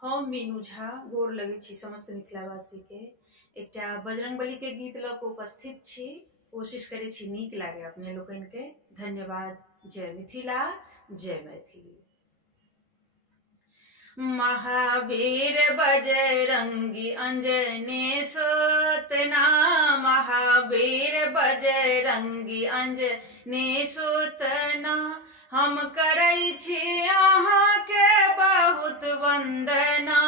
हम मीनू झा गोर लगै छी समस्त मिथिलावासी के। एकटा बजरंगबली के गीत लऽ कऽ उपस्थित छी। कोशिश करै छी नीक लागे अपने लोकनि के। धन्यवाद। जय मिथिला, जय मैथिली। महावीर बजरंगी अंजनी सूतना, महावीर बजरंगी अंजनी सूतना। हम करै छी अहाँके बहुत वंदना,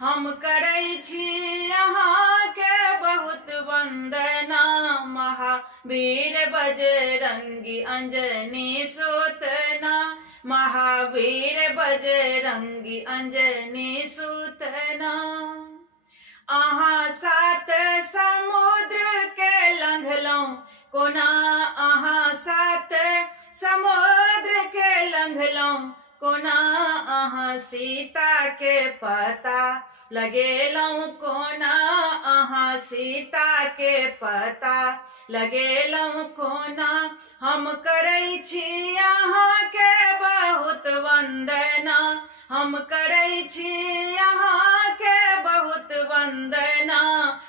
हम करै छी अहाँके बहुत वंदना। महावीर बजरंगी अंजनी सूतना, महावीर बजरंगी अंजनी सूतना। अहाँ सात समुद्र के लंघलहुँ कोना, अहाँ सात समुद्र के लंघलहुँ कोना। अहाँ सीता के पता लगेलहुँ कोना, अहाँ सीता के पता लगेलहुँ कोना। हम करै छी अहाँके बहुत वंदना, हम करै छी अहाँके बहुत वंदना।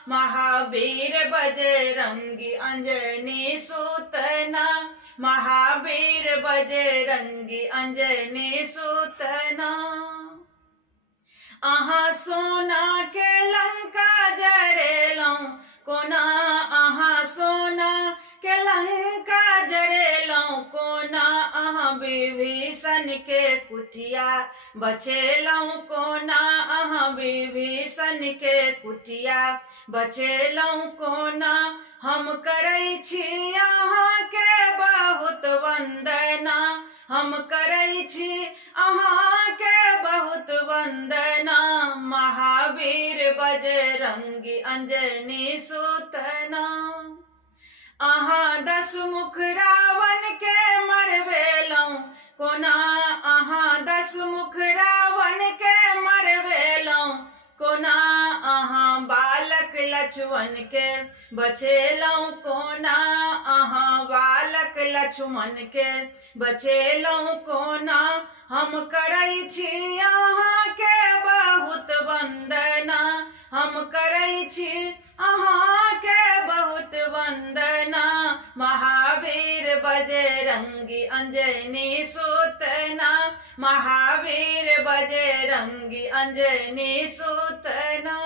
महावीर बजरंगी अंजनी सूतना, महावीर बजरंगी अंजनी सूतना। अहाँ सोना के लंका जरेलहुँ कोना, अहाँ सोना के लंका जरेलहुँ कोना। अहाँ विभीषण के कुटिया बचेलहुँ कोना, अहाँ विभीषण के कुटिया बचेलहुँ कोना। हम करै छी अहाँके बहुत वंदना, हम करै छी अहाँके बहुत वंदना। महावीर बजरंगी अंजनी सूतना। अहाँ दशमुख रावण के मरबेलहुँ कोना, अहाँ दशमुख रावण के मरबेलहुँ कोना। अहाँ बालक लक्ष्मण के बचेलहुँ कोना, अहाँ बालक लक्ष्मण के बचेलहुँ कोना। हम करै छी अहाँके बहुत वंदना, हम करै छी अहाँके बहुत वंदना। महावीर बजरंगी अंजनी सूतना, महावीर बजरंगी अंजनी सूतना।